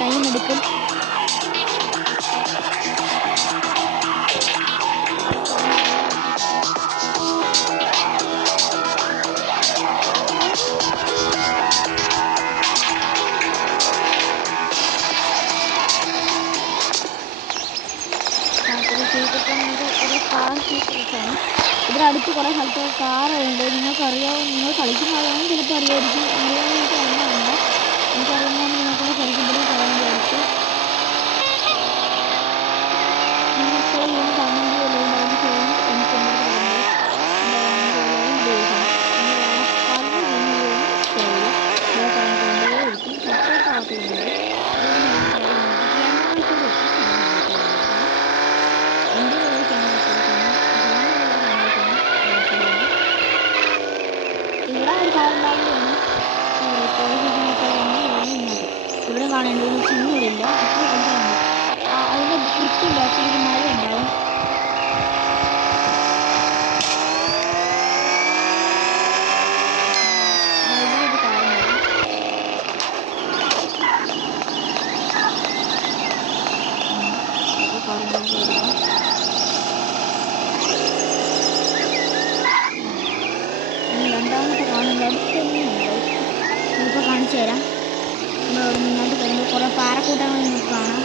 Time എടുക്കും. ഇവിടെ അടുത്ത് കുറേ സ്ഥലത്ത് കാറുണ്ട്. നിങ്ങൾക്കറിയാവും, നിങ്ങൾ കളിക്കുന്നതാണ് ചിലപ്പോൾ അറിയായിരിക്കും. അറിയാമെന്ന് എനിക്ക് അറിയാമില്ല. എനിക്കറിയുന്നതാണ് നിങ്ങൾക്കുള്ള കളിക്കുമ്പോഴും പറയാൻ വിചാരിച്ചു. നിങ്ങൾക്ക് ഈ കമൻറ്റ് ചെയ്യുന്നതും ചെയ്യാൻ എനിക്ക് സപ്പോർട്ട് ആക്കുന്നുണ്ട്. ഇവിടെ ഒരു കാറുണ്ടാവുകയാണ്. ഇവിടെ കാണേണ്ടത് ചിഹ്നമില്ല. അതിൻ്റെ കൃത്യം ബാക്കിൽ മഴ ഉണ്ടാവും. രണ്ടാമത്തെ കാണുന്നത് അടുത്തൊന്നുമില്ല. ഇപ്പോൾ കാണിച്ചു തരാം. നമ്മളവിടെ മുന്നോട്ട് വരുമ്പോൾ കുറേ പാറക്കൂട്ടങ്ങൾ നിങ്ങൾക്ക് കാണാം.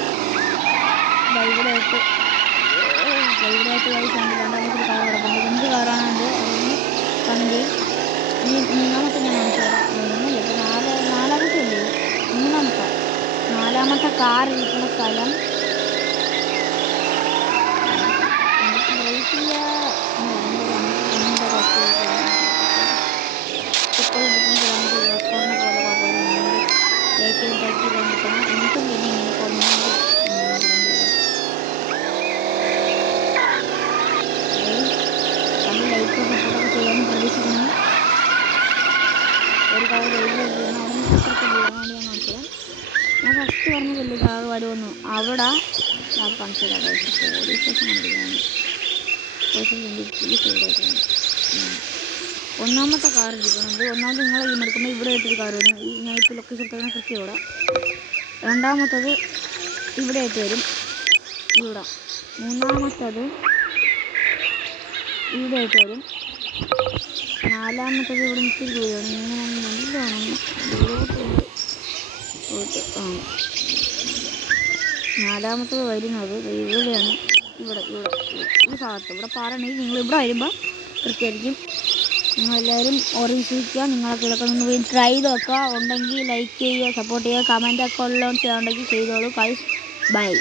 ഇവിടെയായിട്ട് കഴിച്ചാണ്ട് രണ്ടാമത്തെ കാർ കിടക്കുന്നത്. എന്ത് കാറാണത് അതൊന്ന് കമൻറ്റ് ചെയ്യും. ഇനി മൂന്നാമത്തെ ഞാൻ കാണിച്ചു തരാം. മൂന്നില്ല, ഇപ്പോൾ നാലാമത്തെ അല്ലേ? നാലാമത്തെ കാർ ഇരിക്കുന്ന സ്ഥലം ബ്രേക്കില്ല. എനിക്കും പിന്നെ ഇങ്ങനെ കുറഞ്ഞ ലൈക്ക് സപ്പോർട്ടൊക്കെ ചെയ്യാനും പ്രതീക്ഷിക്കണം. ഒരു കാർ വെയിലിരുന്ന് അവിടെ നിന്ന് സപ്പോർട്ട് ചെയ്യാൻ വേണ്ടി ഞാൻ കാണിച്ചത്. ഞാൻ ഫസ്റ്റ് പറഞ്ഞ വലിയ കാർ വരുമെന്നു അവിടെ ഞാൻ കാണിച്ചു തരാം. പോലീസ് സ്റ്റേഷൻ കണ്ടിരിക്കുകയാണ്. ഒന്നാമത്തെ കാർ ഇരിക്കുന്നത്. ഒന്നാമത് നിങ്ങൾ ഈ എടുക്കുമ്പോൾ ഇവിടെ ആയിട്ടൊരു കാർ വരും. ഈ ഞാൻ ഇപ്പോൾ ലൊക്കേഷൻ എടുത്തതിന് കൃത്യം ഇവിടെ. രണ്ടാമത്തത് ഇവിടെ ആയിട്ട് വരും, ഇവിടെ. മൂന്നാമത്തത് ഇവിടെ ആയിട്ട് വരും. നാലാമത്തത് ഇവിടെ ഇത്തിരി ദൂരമാണ്. ഇങ്ങനെ നല്ലോണം നാലാമത്തത് വരുന്നത് ഇവിടെയാണ്. ഇവിടെ ഈ ഭാഗത്ത് ഇവിടെ പാറണെങ്കിൽ നിങ്ങൾ ഇവിടെ വരുമ്പോൾ കൃത്യമായിരിക്കും. നിങ്ങളെല്ലാവരും ഓർമ്മിച്ചിരിക്കുക. നിങ്ങളൊക്കെ ഇതൊക്കെ ഒന്ന് ട്രൈ ചെയ്ത് വെക്കുക. ഉണ്ടെങ്കിൽ ലൈക്ക് ചെയ്യുക, സപ്പോർട്ട് ചെയ്യുക, കമൻറ്റൊക്കെ ഉള്ളതും ചെയ്യാനുണ്ടെങ്കിൽ ചെയ്തോളൂ. Guys bye.